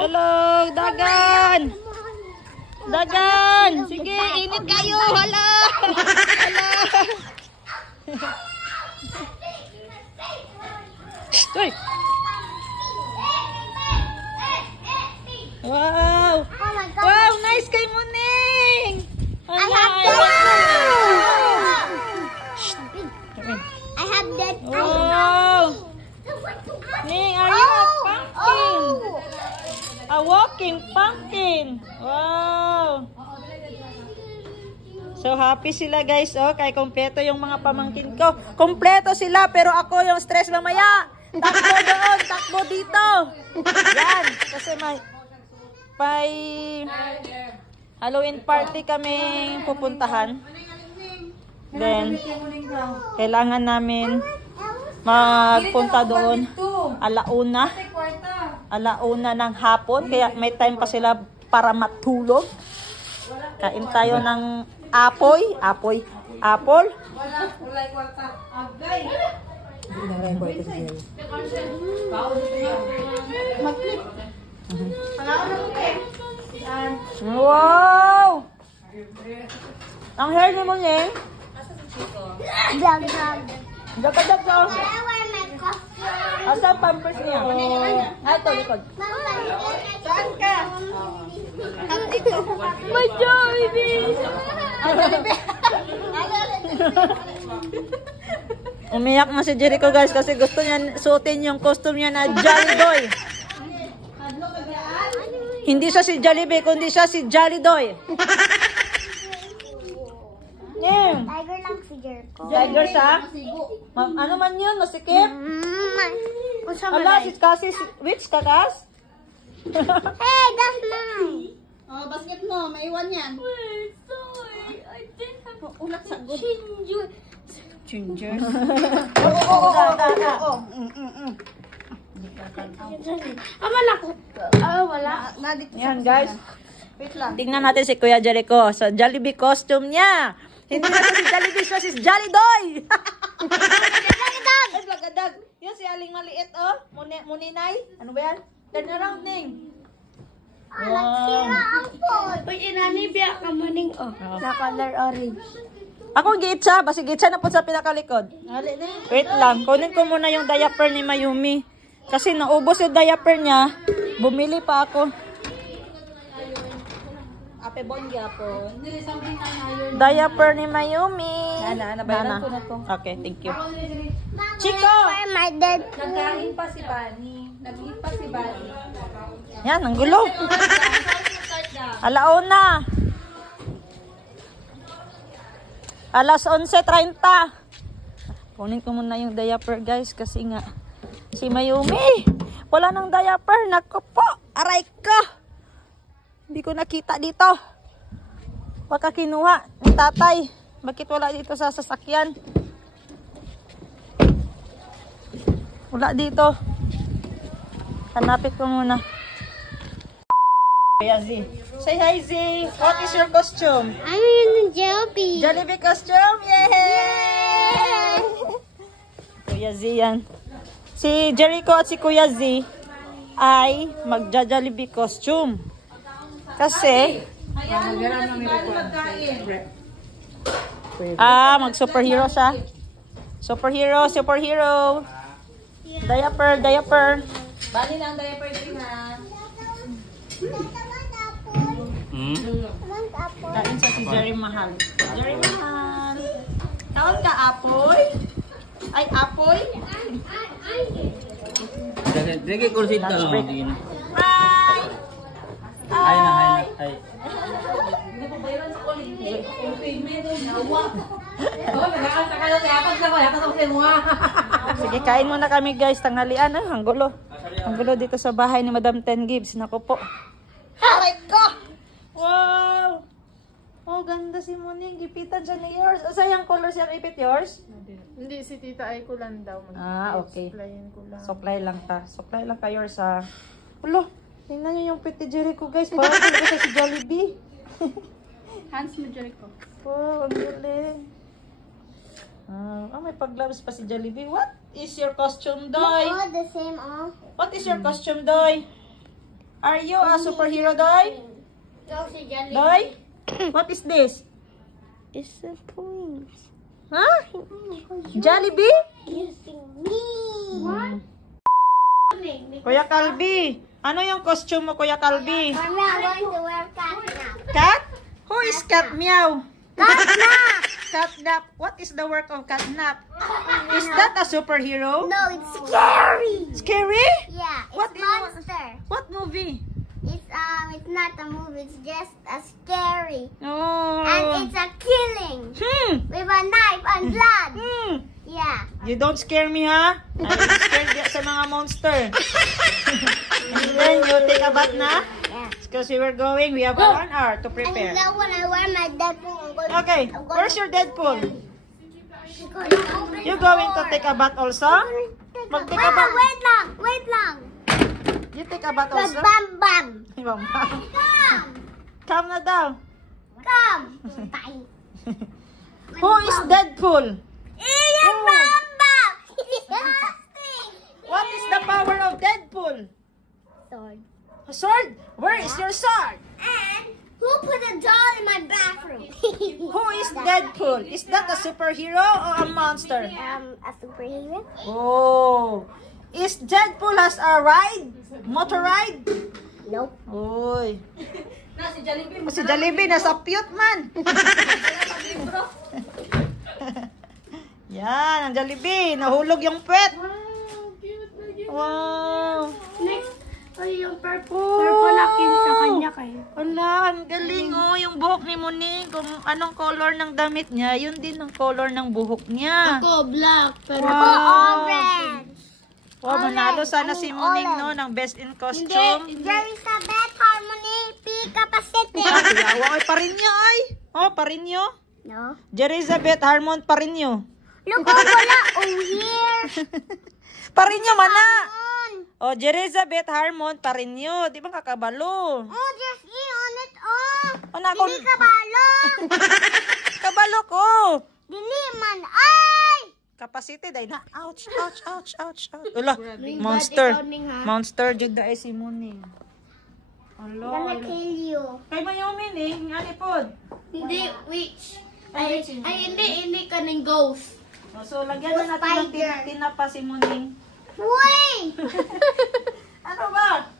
Hello, dagan! Dagan! Sige, init kayo! Hala! Hala! Stoy! Wow! Wow, nice kay Muning! I have that. Wow! Ning, are you a pumpkin? A walking pumpkin! Wow! So happy sila guys, oh, kay kompleto yung mga pamangkin ko. Kompleto sila, pero ako yung stress mamaya. Takbo doon, takbo dito. Yan, kasi may Halloween party kaming pupuntahan. Then, kailangan namin magpunta doon alauna ng hapon. Kaya may time pa sila para matulog. Kain tayo ng apple. Wow! Ang hair ni Muning. Dagat daw. Asa pampers niya? Ito, likod. Saan ka? My Jollibee! Umiyak na si Jericho guys kasi gusto niya suotin yung costume niya na Jolly. Hindi siya si Jollibee, kundi siya si Jolly. Yeah. Tiger lang si Jericho. Tiger siya? Ano man yun? Masikip? Ala, si kasi which kakas? Hey, that's mine. Oh, basket mo, maiwan yan. Wait, sorry. I didn't have Ulat sa good. ginger. Wala. Wala. Yan guys. Tingnan natin si Kuya Jericho sa Jollibee costume niya. Hindi na si Jollibee, siya si Jolly. Ay, blagadag. Yan si Aling maliit, oh. Muninay. Ano ba yan? Turn around, Ning. Uy, inani biya ka maning na color orange. Ako gitsa, basi gitsa na po sa pinakalikod. Wait lang, kunin ko muna yung diaper ni Mayumi. Kasi naubos yung diaper niya. Bumili pa ako. Ape bon gyapon. Diaper ni Mayumi. Nabayaran ko na to. Okay, thank you. Chico! My dad. Nagkain pa si Bani. Nag-eat pa si Bani. Yan, ang gulo. Alauna. Alas 11:30. Kunin ko muna yung diaper guys kasi nga si Mayumi wala nang diaper. Naku po, aray ko. Hindi ko nakita dito. Baka kinuha ni tatay. Bakit wala dito sa sasakyan? Wala dito. Hanapin ko muna. Kuya Z. Say hi, Z. What is your costume? I'm in the Jollibee. Jollibee costume? Yay! Kuya Z yan. Si Jericho at si Kuya Z ay magja-Jollibee costume. Kasi mag-superhero siya. Superhero. Diaper. Bani na ang diaper din ha. Kain siya si Jerry Mahal. Tawag ka Apoy? Ay, Apoy? Sige, kursit ka lang. Hi! Hi na. Hi. Sige, kain muna kami guys. Tanghalian. Ang gulo. Ang gulo dito sa bahay ni Madam Ten Gibbs. Naku po. Aray ko! Wow! Oh, ganda si Muning. Gipitan siya ni yours. O, sayang color siya ipit yours? Hindi, si Tita ay ko lang daw. Okay. Supplyin ko lang. Supply lang ka yours ha. Ulo, tingnan nyo yung piti Jericho guys. Parang ko siya si Jollibee. Hands mo, Jericho. Wow, ang galing. May pag-gloves pa si Jollibee. What is your costume, Doy? Oh, the same, What is your costume, Doy? Are you a superhero, Doy? No, si Jollibee. Doy? What is this? It's a point. Huh? Jollibee? Kissing me. What? Kuya Calvi, ano yung costume mo, Kuya Calvi? I'm going to wear catnap. Cat? Who is Cat Meow? Catnap! Catnap. What is the work of Catnap? Is that a superhero? No, it's scary. Scary? Yeah, it's What is- monster. What movie? It's not a movie. It's just a scary. Oh. And it's a killing with a knife and blood. Yeah. You don't scare me, ha? I'm scared sa mga monster. And then you take a bath na? Yeah. Because we going, we have 1 hour to And prepare. then when I wear my Deadpool, Okay, where's your Deadpool? You You going to take a bath also? Mag-take a bath. Wait lang. You take a bath Bam, also? bam, bam. Ibang Come. Come na daw. Come. Bye. Who is Deadpool? Iyan, bam, bam. What is the power of Deadpool? Sword. A sword? Where is your sword? And who put a doll in my bathroom? Who is Deadpool? Is that a superhero or a monster? A superhero? Oh. Is Deadpool has a ride? Motor ride? Nope. Oy. Na, si Jollibee. Si Jollibee nasa cute man. Yan, ang Jollibee. Nahulog yung puwet. Wow. Next, yung purple. Purple akin sa kanya kayo. Wala, ang galing oh. Yung buhok ni Moni, kung anong color ng damit niya, yun din ang color ng buhok niya. Ako, black. Pero Wow. ako, orange. Wow, manalo sana si Muning, no, ng best in costume. Elizabeth Harmony P. Capacity. Yawa, ay, Parinyo, ay. Oh, Parinyo. No. Jerizabeth Harmon Parinyo. Look, wala. Oh, here. Parinyo, mana. On. Oh, Jerizabeth Harmon Parinyo. Di ba kakabalo? Oh, just on it. Oh. Oh, nako. Dili ka balo. Kabalo ko. Dili man. Ay. Capacity, dahil na. Ouch, ouch, ouch, ouch, ouch. Ula, monster. Monster, jud dahil si Muning. Gonna Alo, kill you. kay Mayomin eh, nga ni Pod. Hindi, which? Ay, Hindi ka ng ghost. Oh, so, lagyan na natin ng Spider. tinapa si Muning. Wait. Ano ba?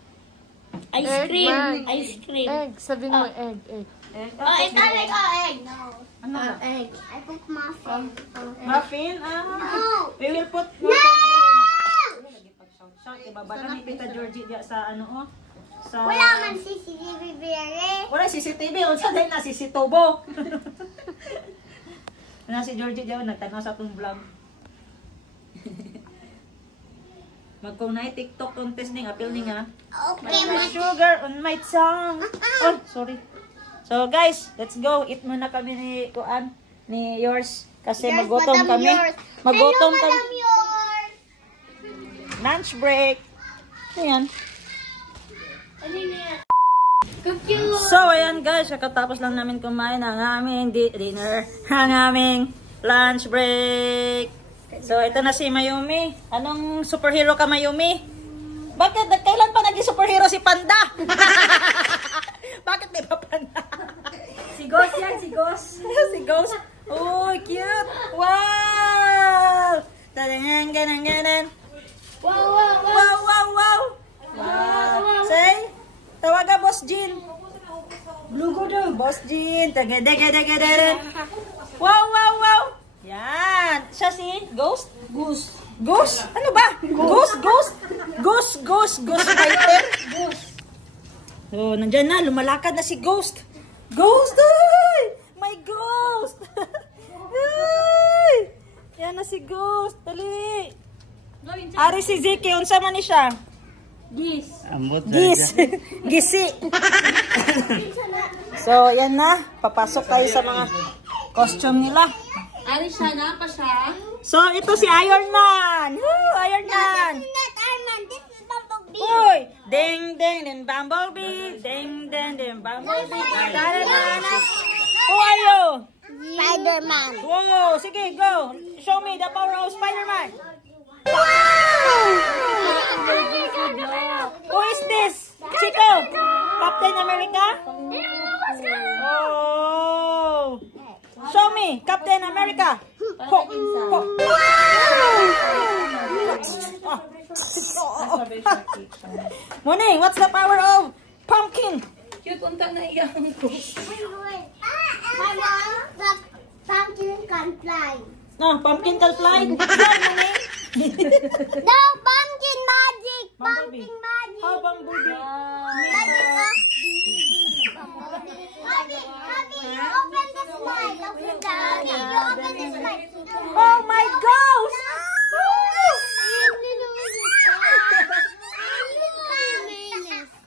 Ice cream. Ice cream. Egg. Sabihin mo egg. Egg. Oh, it's not like egg. Ano ba? Egg. I put muffin. Muffin? Ah. No. We will put No. Shout, ibaba na ni Tita Georgie diya sa ano oh. Sa Wala man CCTV bere. Wala CCTV, unsa dahil na CCTV. Na si Georgie diya nagtanaw sa atong vlog. Magkunay TikTok contest ning appeal ning ha. Okay, My sugar on my tongue. Oh, sorry. So guys, let's go. Eat muna kami ni Kuan, ni yours kasi Yours, magutom Madam kami. Yours. Magutom Hello, kami. Madam Yours. Lunch break. Ayan. So, ayan guys, kakatapos lang namin kumain ang aming dinner, ang aming lunch break. So, ito na si Mayumi. Anong superhero ka, Mayumi? Bakit? Kailan pa naging superhero si Panda? Bakit may pa Panda? Si Ghost yan, si Ghost. Si Ghost. Oh, cute. Wow! Tadangan, ganan, ganan. Wow, wow, wow. Wow, wow, wow. Wow. Say, tawaga Boss Jean. Blue go daw. Boss Jean. Tagadagadagadad. Wow, wow, wow. Yan. Siya si Ghost? Ghost. Ghost? Ano ba? Ghost, ghost. Ghost, ghost, ghost fighter. Ghost. So, nandyan na. Lumalakad na si Ghost. Ghost! Ay! My Ghost! Ay! Yan na si Ghost. Dali. Ari si Ziki, unsa man ni siya? Ambot Gis. Gisi. So, yan na. Papasok tayo sa mga costume nila. Ari siya na pa siya. So, ito si Iron Man. Woo, Iron Man. Not Iron Man. This is Bumblebee. Uy! Ding, ding, ding, Bumblebee. Ding, ding, ding, Bumblebee. Da-da-da-da. Who are you? Spider-Man. Whoa, sige, go. Show me the power of Spider-Man. Wow! Who is this? Chico? Captain America? Oh. Show me, Captain America. Ho, ho. Morning, what's the power of pumpkin? Cute, unta na iyang ko. My mom, the pumpkin can fly. No, pumpkin can fly. Fly, Morning. No, pumpkin magic. Bumblebee. Pumpkin magic. How bumblebee? Mommy, open the slide. Open the open the slide. Oh my gosh!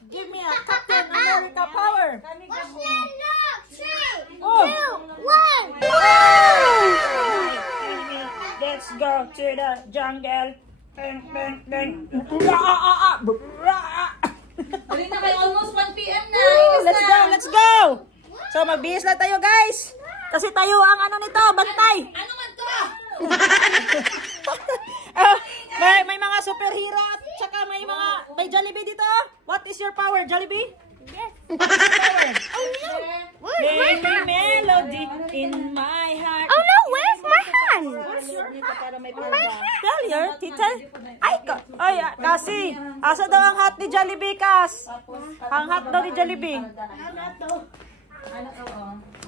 Give me a Captain America power. Oh. 2, 1. Let's go to the jungle. Bang, bang, bang. Dali na kayo, almost 1 p.m. na. Let's go, let's go. So magbihis na tayo, guys. Kasi tayo ang ano nito, bantay. Ano man to? May mga superhero at saka may Jollibee dito. What is your power, Jollibee? What is your power? Play me melody in my heart. Oh no, where's my hand? Tell your tita. Ay, kasi asa daw ang hat ni Jollibee, Kas? Ang hat daw ni Jollibee.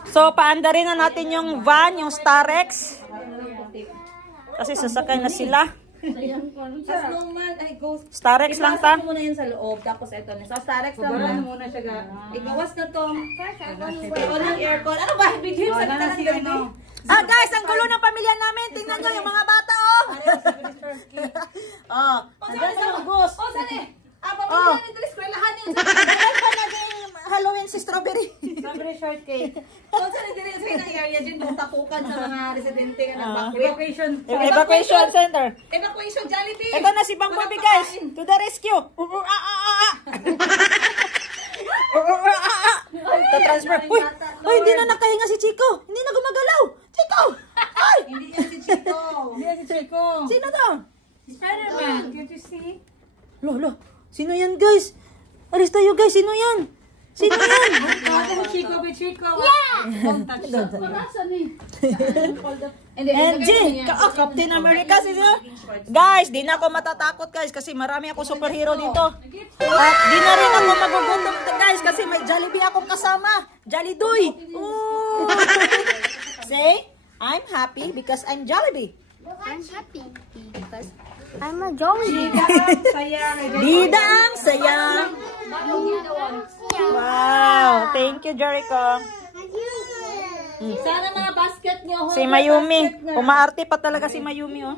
So, paandarin na natin yung van, yung Starex. Kasi sasakay na sila. Starex lang ta. Muna yun sa loob, tapos ito. So, Starex lang muna siya ga. Igawas na to. Ito ng aircon. Ano ba? Video sa kita na siya. Guys, ang gulo ng pamilya namin. Tingnan nyo yung mga bata, oh. Nandiyan na yung bus. O, saan eh? Pamilya ni Dres, kwelahan yun. Kailan pa naging Halloween si Strawberry? Strawberry shortcake. O, saan eh? Sa inang area dyan, takukan sa mga residente. Evacuation. Evacuation center. Evacuation, Jollibee. Ito na si Bang Bobby, guys. To the rescue. Transfer. Uy, hindi na nakahinga si Chico. Hindi na gumagalaw. Chico! Ay! Hindi yan si Chico. Hindi yan si Chico. Sino to? Spider-Man. Can't you see? Lo. Sino yan, guys? Alis tayo, guys. Sino yan? Sino yan? Chico, be Chico. Yeah. NG! Captain America sino? Guys, di na ako matatakot, guys. Kasi marami ako superhero dito. At di na rin ako magugutom, guys. Kasi may Jollibee akong kasama. Jollidoy. Ooh. Say, I'm happy because I'm Jollibee. I'm happy because I'm a Jollibee. Bida ang saya. Wow. Thank you, Jericho. Sana mga basket nyo. Si Mayumi. Umaarte pa talaga si Mayumi, oh.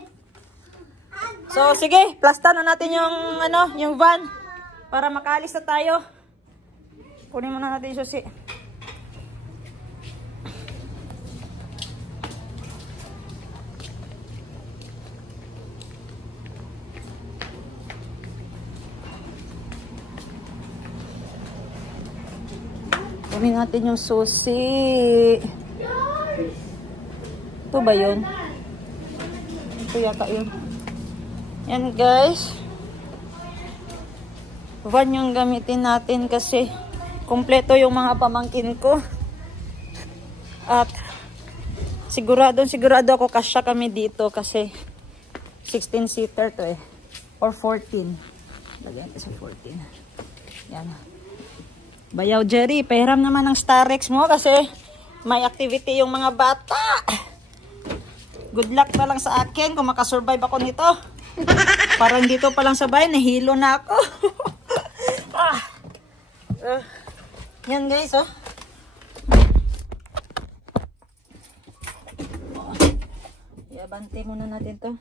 So, sige. Plasta na natin yung, yung van. Para makaalis na tayo. Kunin muna natin yung susi. Kunin natin yung susi. Ito ba yun? Ito yata yun. Yan, guys. Van yung gamitin natin kasi kumpleto yung mga pamangkin ko. At sigurado ako kasya kami dito kasi 16-seater to eh. Or 14. Lagyan natin sa 14. Yan. Bayaw, Jerry. Pahiram naman ng Starex mo kasi may activity yung mga bata. Good luck na lang sa akin kung makasurvive ako nito. Parang dito pa lang sa bahay, nahilo na ako. Yan, guys, oh. Iabante muna natin to.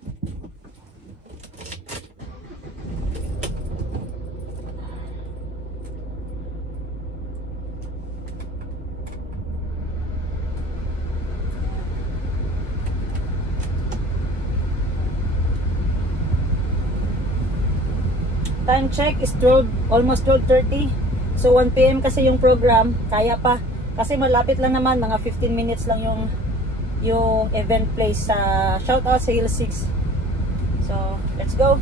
Time check is 12, almost 12:30. So 1 PM kasi yung program, kaya pa. Kasi malapit lang naman, mga 15 minutes lang yung event place sa shoutout sa Hill 6. So, let's go.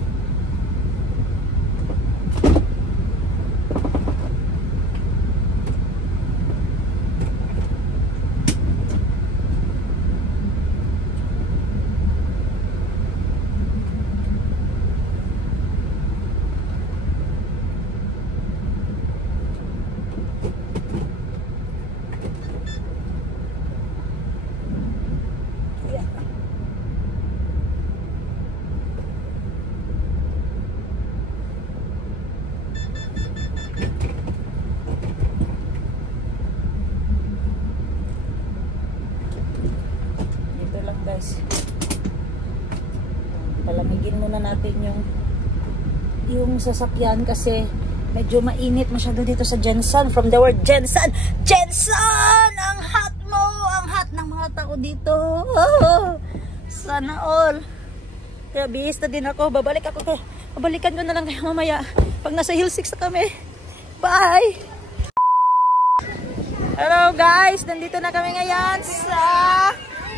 natin yung sasakyan kasi medyo mainit masyado dito sa Jensen. From the word Jensen, Jensen! Ang hot mo! Ang hot ng mga tao dito. Oh, sana all. Kaya bihis na din ako. Babalikan ko na lang kayo mamaya pag nasa Hill 6 na kami. Bye! Hello guys! Nandito na kami ngayon sa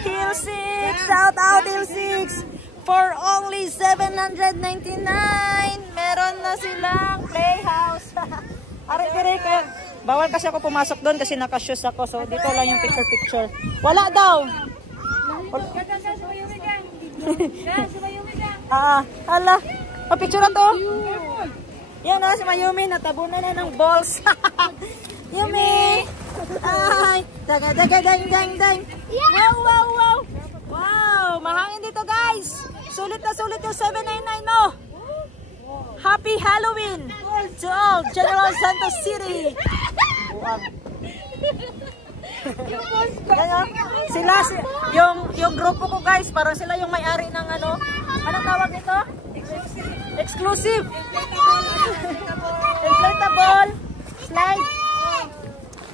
Hill 6! Shout out Hill 6! For only 799, meron na silang playhouse. Aray, bawal kasi ako pumasok doon kasi naka-shoes ako. So, dito lang yung picture. Wala daw. Hala. Papicture na to. Yan o, si Mayumi. Natabunan na ng balls. Yumi. Ay. Daga. Wow. Wow, mahangin dito guys. Sulit na sulit yung 799 no. Happy Halloween to all General Santos City. Yung grupo ko guys, parang sila yung may-ari ng ano. Anong tawag nito? Exclusive. Inflatable slide.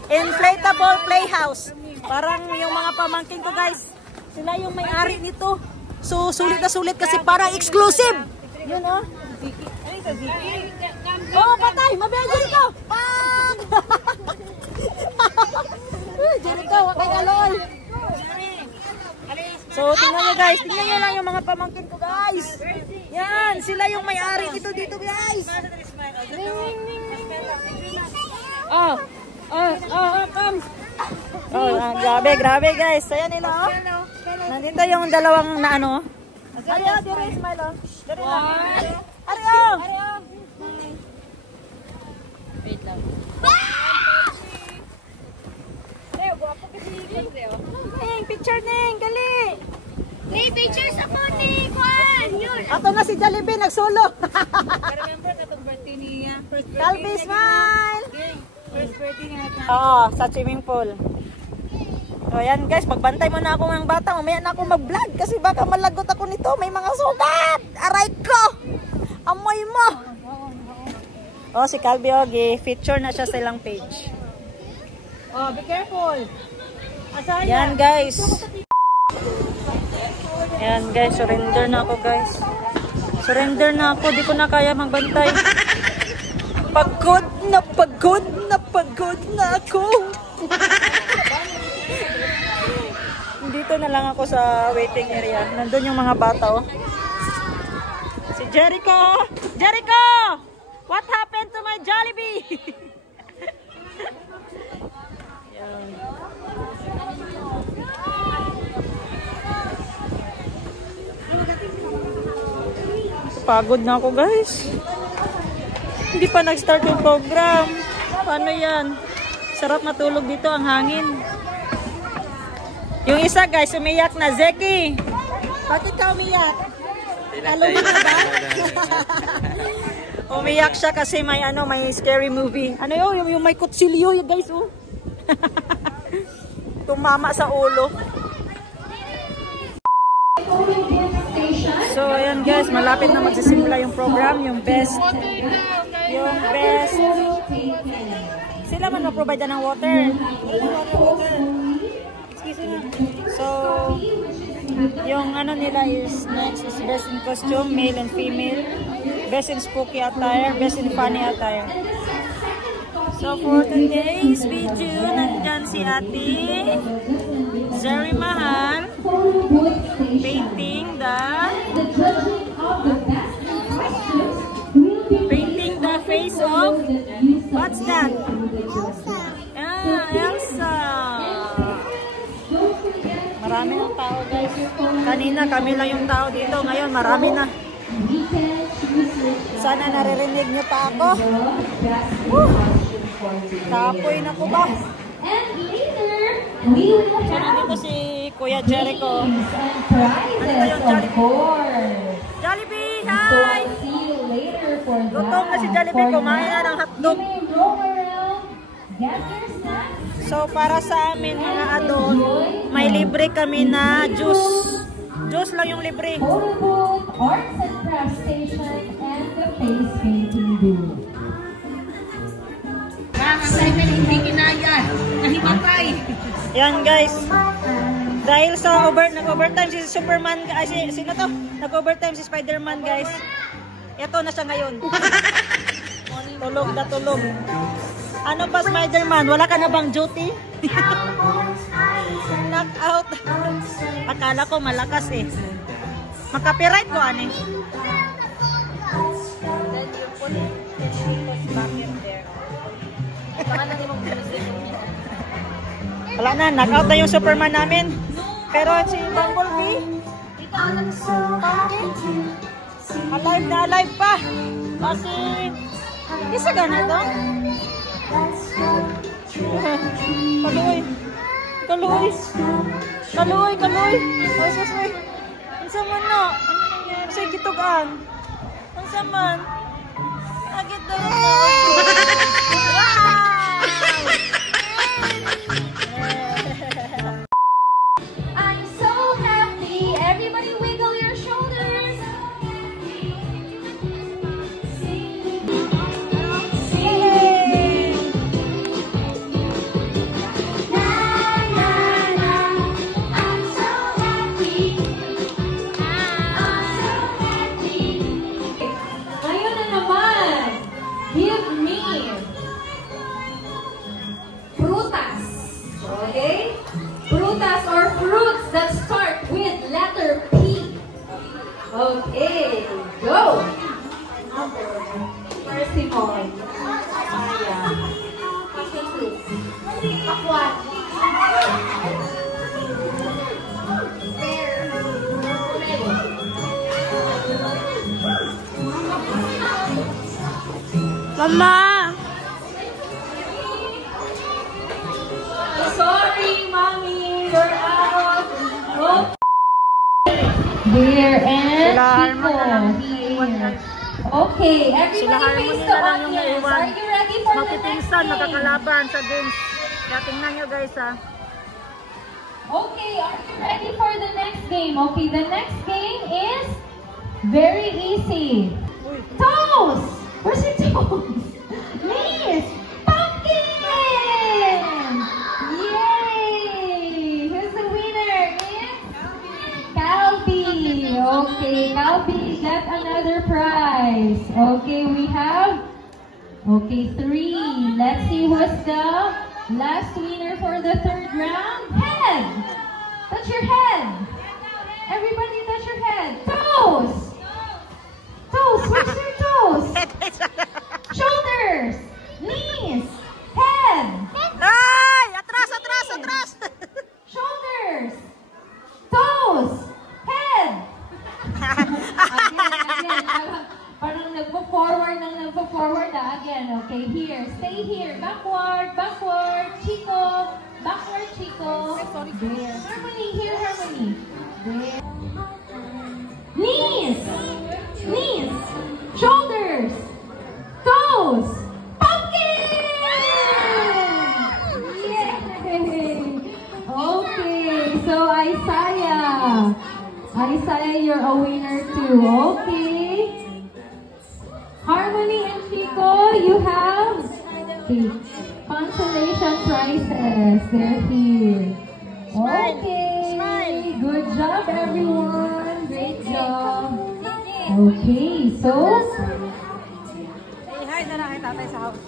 Inflatable playhouse. Parang yung mga pamangkin ko guys, sila yung may-ari nito. So, sulit na sulit kasi parang exclusive. Yun, oh. Oh, patay! Mabaya Jericho! Pag! Jericho, wakay kalol. So, tingnan nyo guys. Tingnan nyo lang yung mga pamangkin ko guys. Yan, sila yung may-ari nito dito guys. Come. Oh, grabe guys. Saya nila, oh. Nandito yung dalawang na ano. Ario, dire smile, oh. Dire lang. Ario. Wait lang. Leo, guwapo kasi Leo. Ning, picture ning, gali. May pictures ako ni Juan. Yun. Ato na si Jollibee nagsolo. Remember katong birthday niya? Calvi smile. First birthday niya. Oo, sa swimming pool. So ayan guys, magbantay mo na ako ng bata. Mamaya na ako mag-vlog kasi baka malagot ako nito. May mga sugat. Aray ko. Amoy mo. Oh, si Calvi Ogi. Feature na siya sa ilang page. Oh, be careful. Ayan guys. Ayan guys, surrender na ako guys. Surrender na ako. Di ko na kaya magbantay. Pagod na ako. Dito na lang ako sa waiting area. Nandun yung mga bata, oh. Si Jericho! Jericho! What happened to my Jollibee? Yan. Pagod na ako, guys. Hindi pa nag-start yung program. Paano yan? Sarap matulog dito, ang hangin. Yung isa guys, umiyak na. Zeki, bakit ka umiyak? Halloween na ba? Umiyak siya kasi may scary movie. Ano yun? Yung may kutsilyo yun guys, oh. Tumama sa ulo. So ayan guys, malapit na magsisimula yung program. Yung best. Sila man ma-provide ng water. So, yung ano nila is next is best in costume, male and female, best in spooky attire, best in funny attire. So for today's video, nandyan si Ate Zeri Mahal painting the face of, what's that? Elsa. Marami ng tao guys. Kanina kami lang yung tao dito. Ngayon marami na. Sana naririnig niyo pa ako. Tapoy na ko ba? So nandito si Kuya Jericho. Ano ba yung Jollibee? Jollibee! Hi! Gutom na si Jollibee. Kumain na ng hotdog. So para sa amin mga adult, may libre kami na juice. Juice lang yung libre. photograph station, and the face painting booth. Yan guys. Dahil sa nag-overtime si Superman, sino to? Nag-overtime si Spider-Man guys. Ito na siya ngayon. Tulog na tulog. Ano pa Spider-Man? Wala ka na bang duty? Knockout. Akala ko malakas eh. Makapiright ko ani. Wala na, knockout na yung Superman namin. Pero si Bumblebee, alive na alive pa. Kasi, isa gana to? Kaluoy. Kaluoy. Kaluoy, kaluoy. Ay, sasay. Ang saman na. Ano nangyari? Say, kitugaan. Ang saman. Agit na I'm so happy. Everybody wiggle your shoulders. Ngayon na naman, give me frutas. Okay? Frutas or fruits that start with letter P. Okay, go. Persimmon. Papaya. Passion fruit. Pakwan. Pear. Mama! Sorry, mommy, you're out. Oh. There and Chico here. Okay, everybody face the audience. Are you ready for the next Mapipinsan, game? magkakalaban sa games. Kaya tingnan nyo guys ha. Okay, are you ready for the next game? Okay, the next game is very easy. Toes! Where's your toes? Miss! Pumpkin! Yay! Who's the winner? It's Calby. Okay, Calby got another prize. Okay, we have 3. Let's see who's the last winner for the third round. Head! Touch your head! Everybody touch your head. Toes! Toes! Where's your toes? Shoulders! Knees! Head! Ay! Atras, atras, atras! Shoulders! Toes! Head! Again. Parang nagpo-forward na. Again, okay, here. Stay here. Backward, backward. Chico. Backward, Chico. There. Harmony, here, Harmony. There. Knees! Knees! Shoulders! Toes! Pumpkin! Yay! Okay, so Isaiah, you're a winner too. Okay. Harmony and Chico, you have consolation prizes. They're here. Okay. Good job, everyone. Great job. Okay, so Hi na lang kay tatay sa house.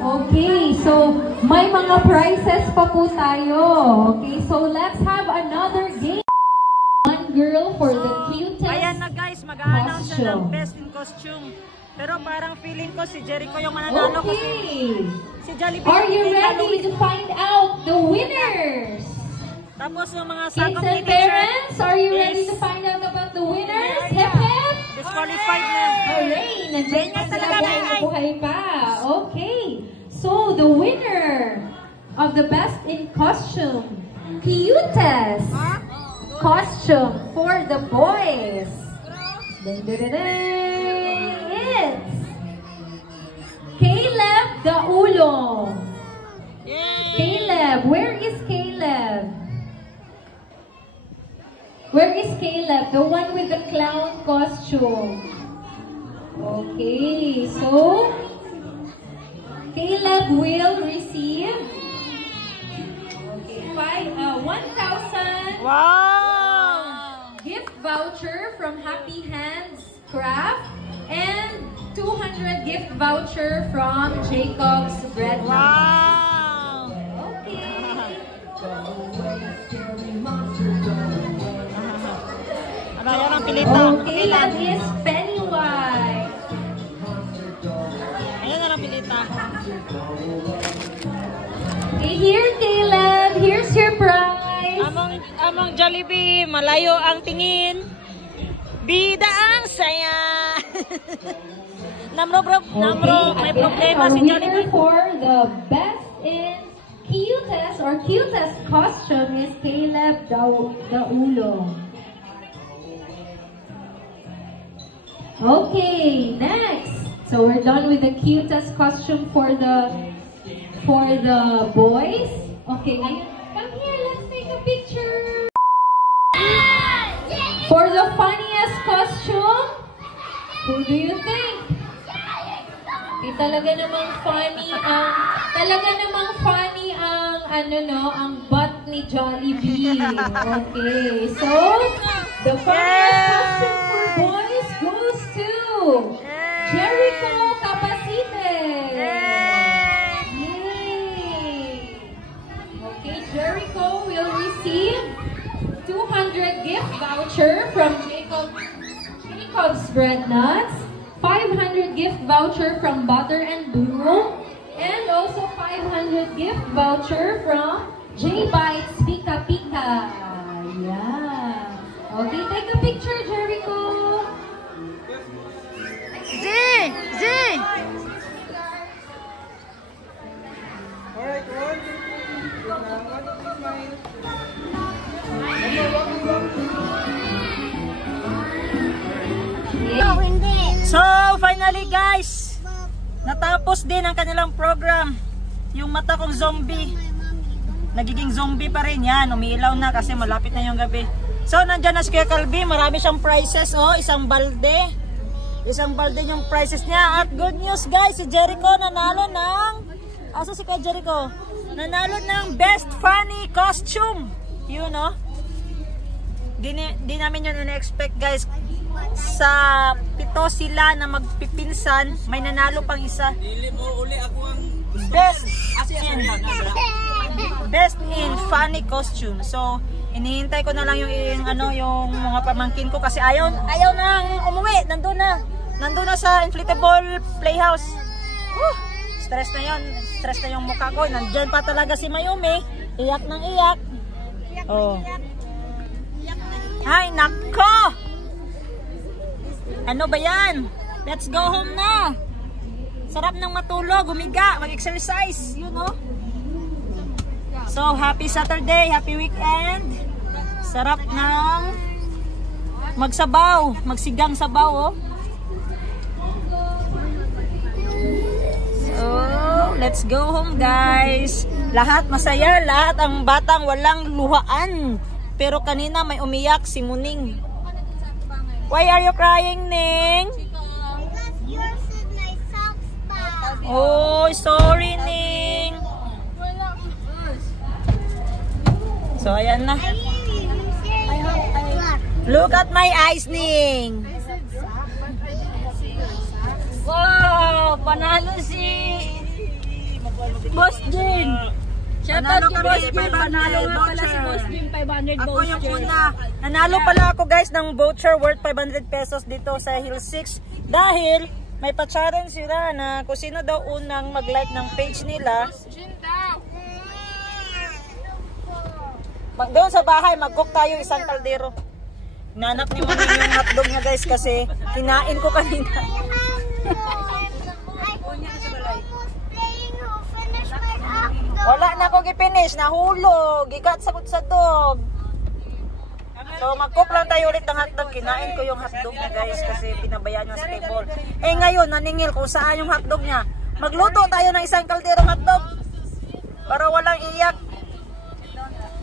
okay, so may mga prizes pa po tayo. Okay, so let's have another game. One girl for the cutest. Ayan na guys, mag-a-announce na ng costume. best in costume. Pero parang feeling ko si Jericho yung mananalo kasi Okay. si Jollibee. Are you yung ready Luis. to find out the winners? Tapos yung mga Kids sakop and ni teacher parents, are you ready is to find out about the winners? Hep hep! disqualified na. Hooray! Nandiyan Ganyan na talaga, sila Nay. buhay pa. Okay. So, the winner of the best in costume, cutest costume for the boys. Dun, dun, dun, dun. It's Caleb Gaulong. Caleb, where is Caleb? Where is Caleb, the one with the clown costume. Okay, so Caleb will receive 1,000 gift voucher from Happy Hands Craft and 200 gift voucher from Jacob's Bread. Wow! Okay. Ano yan ang pilita? Okay, that is Pennywise. Ayan na lang pilita. Okay, here Caleb, here's your prize. Among Jollibee, malayo ang tingin. Bida ang saya. Namro, may problema si Jollibee. For the best in cutest costume is Caleb Daulong. Okay, next. So we're done with the cutest costume for the boys. Okay, come here, let's take a picture. For the funniest costume, who do you think? Talaga namang funny ang butt ni Jollibee. Okay, so the funniest costume for boys goes to Jericho Capacite. Yay! Okay, Jericho will receive 200 gift voucher from Jacob's Bread Nuts, 500 gift voucher from Butter and Bloom, and also 500 gift voucher from J Bites Pika Pika. Yeah. Okay, take a picture, Jericho. Z! Alright, one. So, finally guys, natapos din ang kanilang program. Yung mata kong zombie, nagiging zombie pa rin yan. Umiilaw na kasi malapit na yung gabi. So, nandyan na si Kuya Calvi. Marami siyang prizes. Oh, isang balde. Isang balde yung prizes niya. At good news guys, si Jericho nanalo ng... Asa si Kuya Jericho? Nanalo ng Best Funny Costume. You know? Di namin yun in-expect guys. Sa 7 sila na magpipinsan, may nanalo pang isa. Best in funny costume. So, inihintay ko na lang yung mga pamangkin ko kasi ayaw nang umuwi. Nandun na sa inflatable playhouse. Stress na yung mukha ko. Nandiyan pa talaga si Mayumi. Iyak ng iyak. Oh. Ay, nako! Ano ba yan? Let's go home na. Sarap ng matulog, humiga, mag-exercise, you know. So, happy Saturday, happy weekend. Sarap ng magsigang sabaw, oh. So, let's go home, guys. Lahat masaya, lahat ang batang walang luhaan. Pero kanina may umiyak si Muning. Why are you crying, Ning? Because yours is my socks back. Oh, sorry, Ning. So, ayan na. Look at my eyes, Ning. Wow, panalo si Boss Jin. Panalo kami, 500 voucher. Ako yung una. Nanalo pala ako guys ng voucher worth 500 pesos dito sa Hill 6. Dahil may pa-challenge sila na kung sino daw unang mag-like ng page nila. Doon sa bahay, mag-cook tayo isang kaldero. Nanap ni Mami yung hotdog niya guys kasi kinain ko kanina. Wala na ako gipinish, nahulog, gikat sa dog. So mag-cook lang tayo ulit ng hotdog. Kinain ko yung hotdog niya guys kasi pinabayaan niya sa table. Eh ngayon, naningil kung saan yung hotdog niya. Magluto tayo ng isang kalderong hotdog para walang iyak.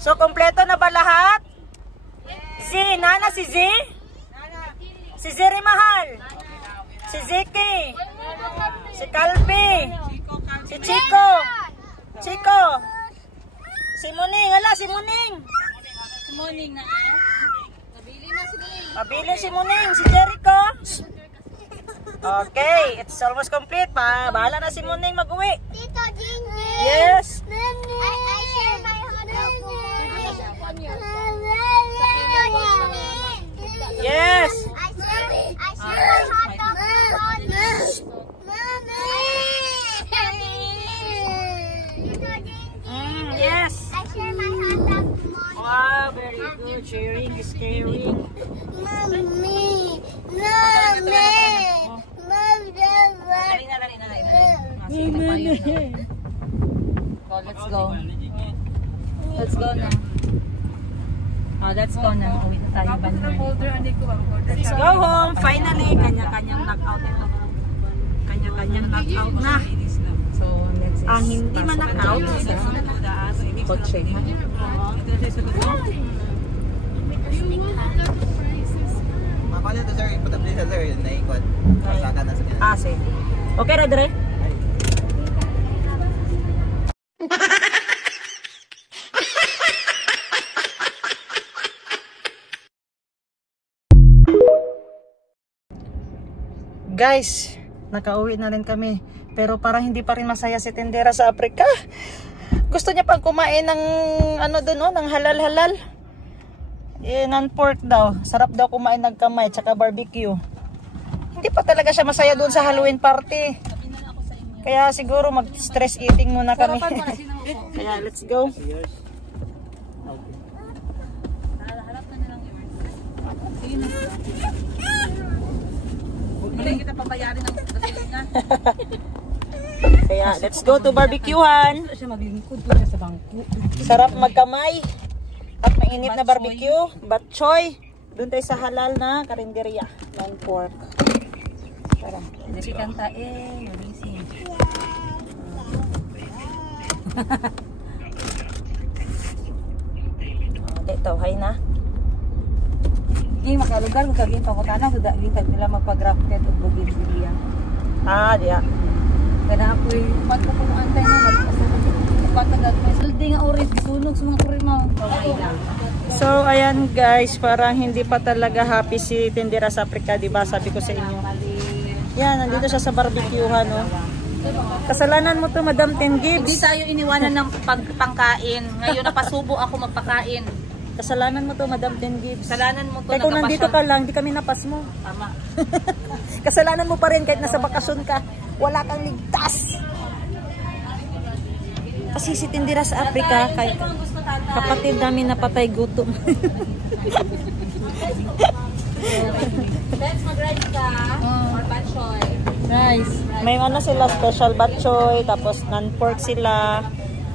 So kompleto na ba lahat? Z, Nana si Z? Si Zeri Mahal. Si Zeki. Si Calvi. Si Chico. Chico. Si Muning. Ala, si Muning. Morning na Mabili si Muning. Si Jericho. Okay, it's almost complete. Bahala na si Muning mag-uwi. Tito Jingy. Yes. I share my hot dog. Yes. I share my hot dog. Yes. I share my hot dog. Wow, very good. Sharing is caring. Mommy. Oh, let's go. Let's go na. Oh, let's go na. Uwi na tayo ba Let's go home. Finally, kanya-kanyang knockout ito. Kanya-kanyang knockout na. So, next is Ang hindi man knockout, kotse. Makakala to sir, patapli sa sir, naikot. Masaka na sa kanya. sige. Okay, Redre? Guys, nakauwi na rin kami. Pero parang hindi pa rin masaya si Tindera sa Africa. Gusto niya pang kumain ng ano doon, ng halal-halal. Non-pork daw. Sarap daw kumain ng kamay tsaka barbecue. Hindi pa talaga siya masaya doon sa Halloween party. Kaya siguro mag-stress eating muna kami. Kaya let's go. Hindi kita pabayarin ng gasolina. Kaya let's go to barbecuehan. Siya maglingkod doon sa bangko. Sarap magkamay. At mainit na barbecue. Batchoy. Doon tayo sa halal na karinderya. Non-pork. Tara. Hindi kanta amazing. Dito, hay na. Hindi makalugar kung kaging pangutana kung daging nila magpa-grafted o bugin-bugian. Diya. Kaya ako'y pagkakunuan tayo na magpatagad may saldi nga oris, sunog sa mga kurimaw. Okay lang. So, ayan guys, parang hindi pa talaga happy si Tindera sa Africa, diba? Sabi ko sa inyo. Yan, nandito siya sa barbecuehan, no? Kasalanan mo to, Madam Ten Gibbs. Hindi tayo iniwanan ng pagpangkain. Ngayon napasubo ako magpakain. Kasalanan mo to, Madam Ten Gibbs. Kasalanan mo to. Kaya kung nandito ka lang, di kami napas mo. Tama. Kasalanan mo pa rin kahit nasa bakasyon ka. Wala kang ligtas. Kasi si Tindera sa Africa, kahit kapatid namin napatay gutom. Let's mag-rice ka. Or batchoy. Nice. May ano sila, special batchoy, tapos non-pork sila.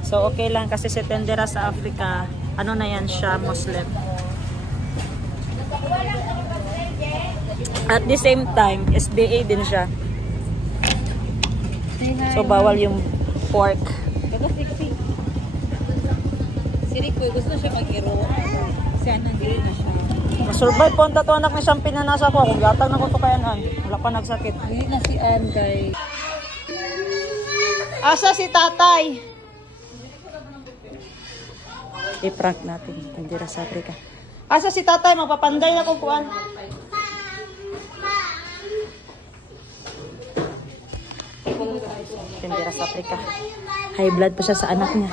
So okay lang kasi si Tindera sa Africa, ano na yan siya, Muslim. At the same time, SDA din siya. So bawal yung pork. Si Rico, gusto siya mag-hero. Kasi nandito na siya. Masurvive po ang tato anak ni siyang pinanasa ko. Kung gatag na ko to kayanan, wala pa nagsakit. Hindi na si Ann kay... Asa si tatay? I-prank natin. Tindera sa Africa. Asa si tatay? Mapapanday na kung kuan. Tindera sa Africa. High blood pa siya sa anak niya.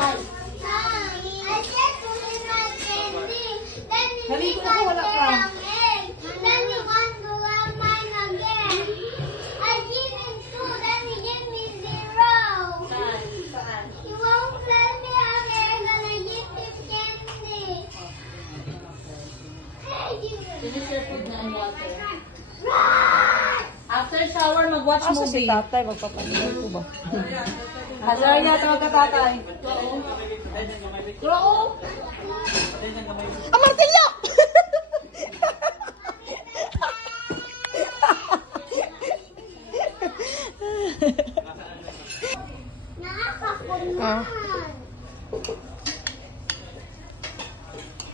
After shower, mag-watch Asa si movie. tatay? Magpapanday ko ba? Hazard niya ito magkatatay. Ah, martilyo!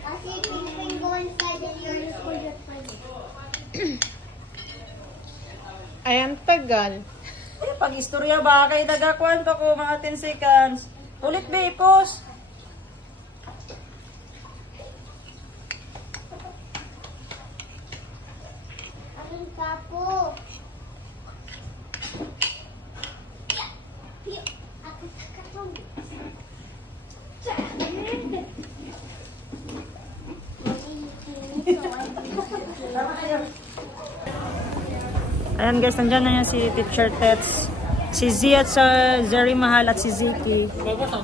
Kasi pingping ko inside and you're just going to Ay, ang tagal. Pag-istorya ba kay nagakuan pa ko mga 10 seconds. Ulit be, pause. Aking kapo. Ayan guys, nandyan na yan si Teacher Tets. Si Z at sa Zeri Mahal at si Ziki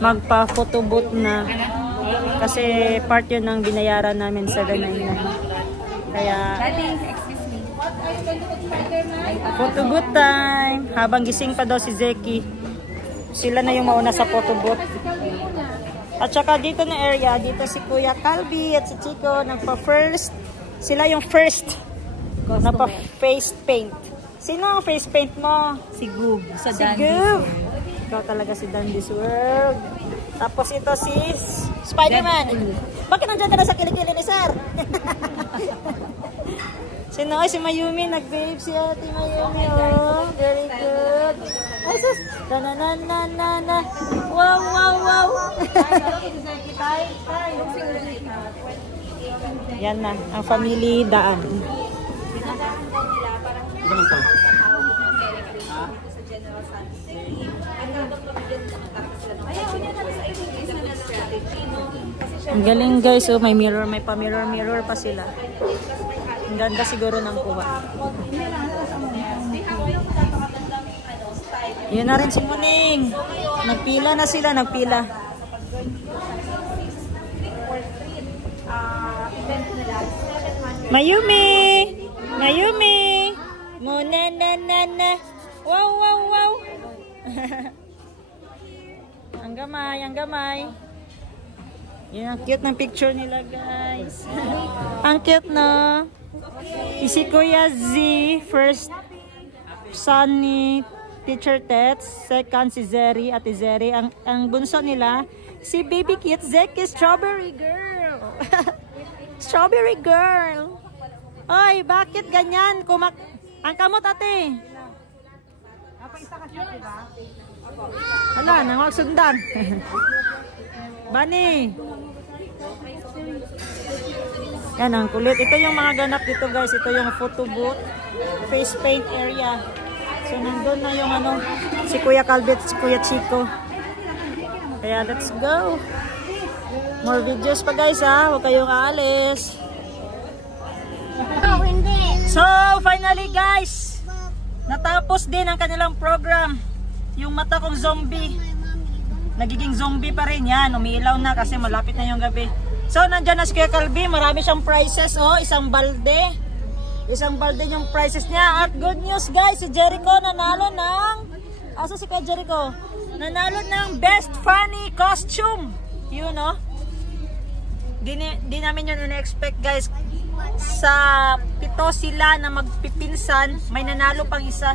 magpa-photo booth na. Kasi part yun ng binayaran namin, 799. Kaya photo booth time. Habang gising pa daw si Zeki, sila na yung mauna sa photo booth. At saka dito na area, dito si Kuya Calvi at si Chico nagpa-first. Sila yung first na pa-face paint. Sino ang face paint mo? Si Goob. Si Goob. Ikaw talaga si Dandy's World. Tapos ito si Spider-Man. Bakit nandiyan ka na sa kilikili ni Sir? Sino? Ay, si Mayumi. Nag-babe si Ate Mayumi. Oh, very good. Ay, sus. Na-na-na-na-na. Wow, wow, wow. Yan na. Ang family daan. Ang galing guys, oh, may mirror, may pa-mirror pa sila. Ang ganda siguro ng kuha. Yun na rin si Muning. Nagpila na sila, nagpila. Mayumi! Mayumi! Muna na na na. Wow, wow, wow. Ang gamay, ang gamay. Yan, ang cute ng picture nila, guys. Ang cute, no? Si Kuya Z, first son ni Teacher Tets. Second, si Zeri, Ate Zeri. Ang bunso nila, si Baby Cute Zeki, Strawberry Girl. Strawberry Girl. Oy, bakit ganyan? Ang kamot, ate. Hala, nang magsundan. Bani. Yan, ang kulit. Ito yung mga ganap dito, guys. Ito yung photo booth, face paint area. So, nandun na yung ano, si Kuya Calvet, si Kuya Chico. Kaya, let's go. More videos pa, guys, ha. Huwag kayong aalis. So, finally, guys, natapos din ang kanilang program. Yung mata kong zombie, nagiging zombie pa rin yan. Umiilaw na kasi malapit na yung gabi. So, nandyan na si Kuya Calvi. Marami siyang prizes. Oh, isang balde. Isang balde yung prizes niya. At good news, guys, si Jericho nanalo ng... Asa si Kuya Jericho? Nanalo ng Best Funny Costume. Yun, no? Di namin yun in-expect, guys. Sa 7 sila na magpipinsan, may nanalo pang isa.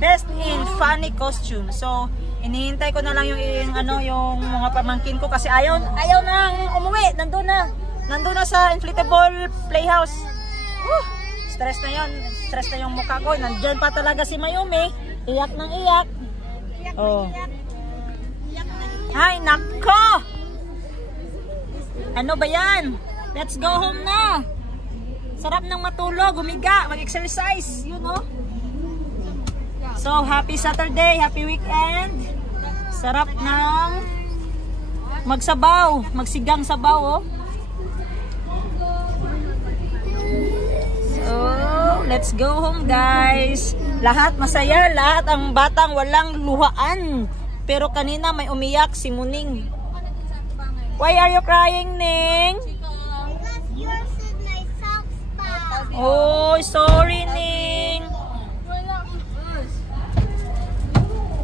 Best in funny costume. So, inihintay ko na lang yung mga pamangkin ko kasi ayaw nang umuwi. Nandun na sa inflatable playhouse. Stress na yon. Stress na yung mukha ko. Nandiyan pa talaga si Mayumi. Iyak nang iyak. Oh. Ay, nako! Ano ba yan? Let's go home na. Sarap ng matulog, humiga, mag-exercise, you know. So, happy Saturday, happy weekend. Sarap ng magsabaw, magsigang sabaw, oh. So, let's go home, guys. Lahat masaya, lahat ang batang walang luhaan. Pero kanina may umiyak si Muning. Why are you crying, Ning? Because yours is my socks back. Oh, sorry, Ning.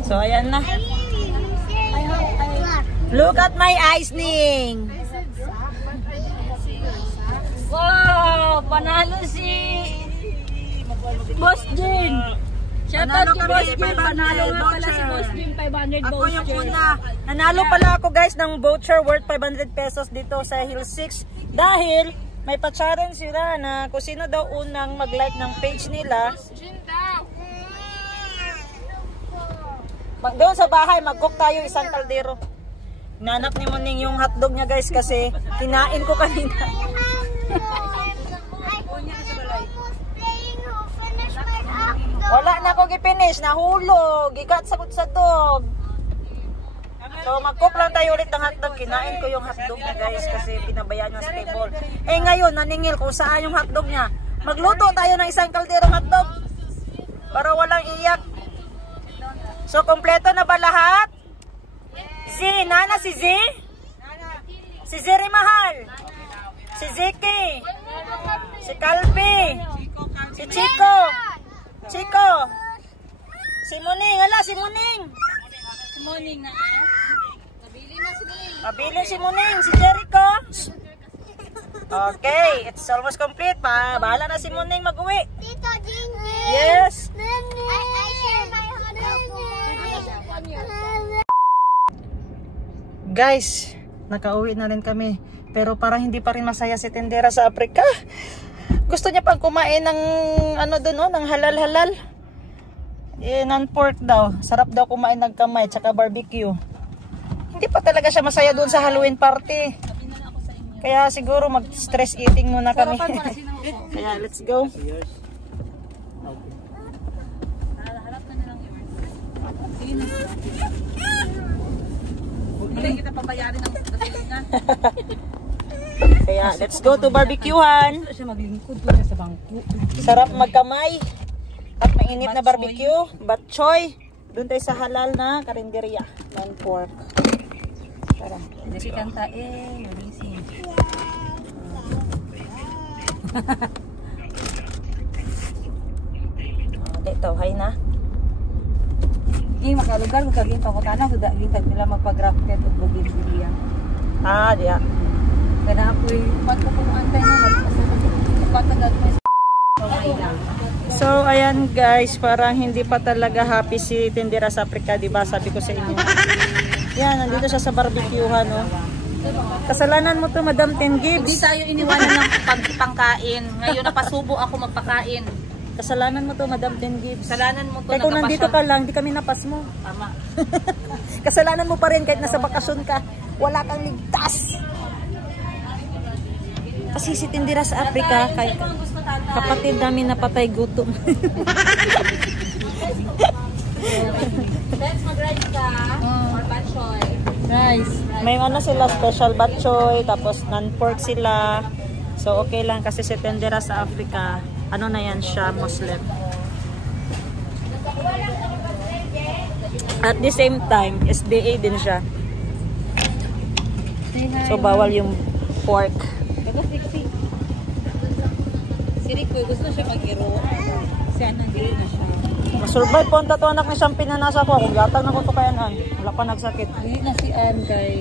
So, ayan na. Look at my eyes, Ning. Wow, panalo si Boss Jane. Siya Nanalo kami 500 voucher. Ako yung una. Nanalo pala ako guys ng voucher worth 500 pesos dito sa Hill 6. Dahil may pa-challenge sila na kung sino daw unang mag-like ng page nila. Doon sa bahay, mag-cook tayo isang kaldero. Nanap ni Muning yung hotdog niya guys kasi kinain ko kanina. Wala na ako gipinish, nahulog, gigat sa dog. So mag-cook lang tayo ulit ng hotdog. Kinain ko yung hotdog niya guys kasi pinabayaan niya sa table. Eh ngayon, naningil kung saan yung hotdog niya. Magluto tayo ng isang kalderong hotdog para walang iyak. So kompleto na ba lahat? Si Nana, si Z? Si Zeri Mahal? Si Ziki? Si Calvi? Si Chico? Chico? Si Muning? Ala, si Muning? Morning na eh. Mabili si Muning, si Jericho. Okay, it's almost complete pa. Bahala na si Muning mag-uwi. Tito Jingy. Yes. I share my hotdog. Guys, nakauwi na rin kami. Pero parang hindi pa rin masaya si Tindera sa Africa. Gusto niya pang kumain ng ano doon, no? Ng halal-halal. Non-pork daw. Sarap daw kumain ng kamay tsaka barbecue. Hindi pa talaga siya masaya doon sa Halloween party. Kaya siguro mag-stress eating muna kami. Kaya let's go. Hindi kita pabayarin ng gasolina. Kaya let's go to barbecuehan. Siya maglingkod doon sa bangko. Sarap magkamay. At mainit na barbecue. Batchoy. Doon tayo sa halal na karinderya. Non-pork. Tara. Jadi kanta amazing. Dito, hay na. Hindi makalugar kung kaging pangutana kung daging nila magpa-grafted o bugin-bugian. Ah, diya. Kaya ako'y pagkapunuantay mo magpatagal mo lang. So, ayan guys, parang hindi pa talaga happy si Tindera sa Africa, diba? Sabi ko sa inyo. Yan, nandito siya sa barbecuehan, no? Kasalanan mo to, Madam Ten Gibbs. Hindi tayo iniwanan ng pagpangkain. Ngayon napasubo ako magpakain. Kasalanan mo to, Madam Ten Gibbs. Kasalanan mo to. Kaya kung nandito ka lang, di kami napas mo. Tama. Kasalanan mo pa rin kahit nasa bakasyon ka. Wala kang ligtas. Kasi si Tindera sa Africa, kay kapatid namin napatay gutom. Let's mag-rice ka or batchoy. Nice. May ano sila, special batchoy, tapos non-pork sila. So okay lang kasi si Tindera sa Africa, ano na yan siya, Muslim. At the same time, SDA din siya. So bawal yung pork. Si Rico, gusto na siya mag-iro. Kasi nandito na siya. Masurvive po ang tato anak ni siyang pinanasa ko. Kung gatag na ko to kayanan. Wala pa nagsakit. Hindi na si Ann kay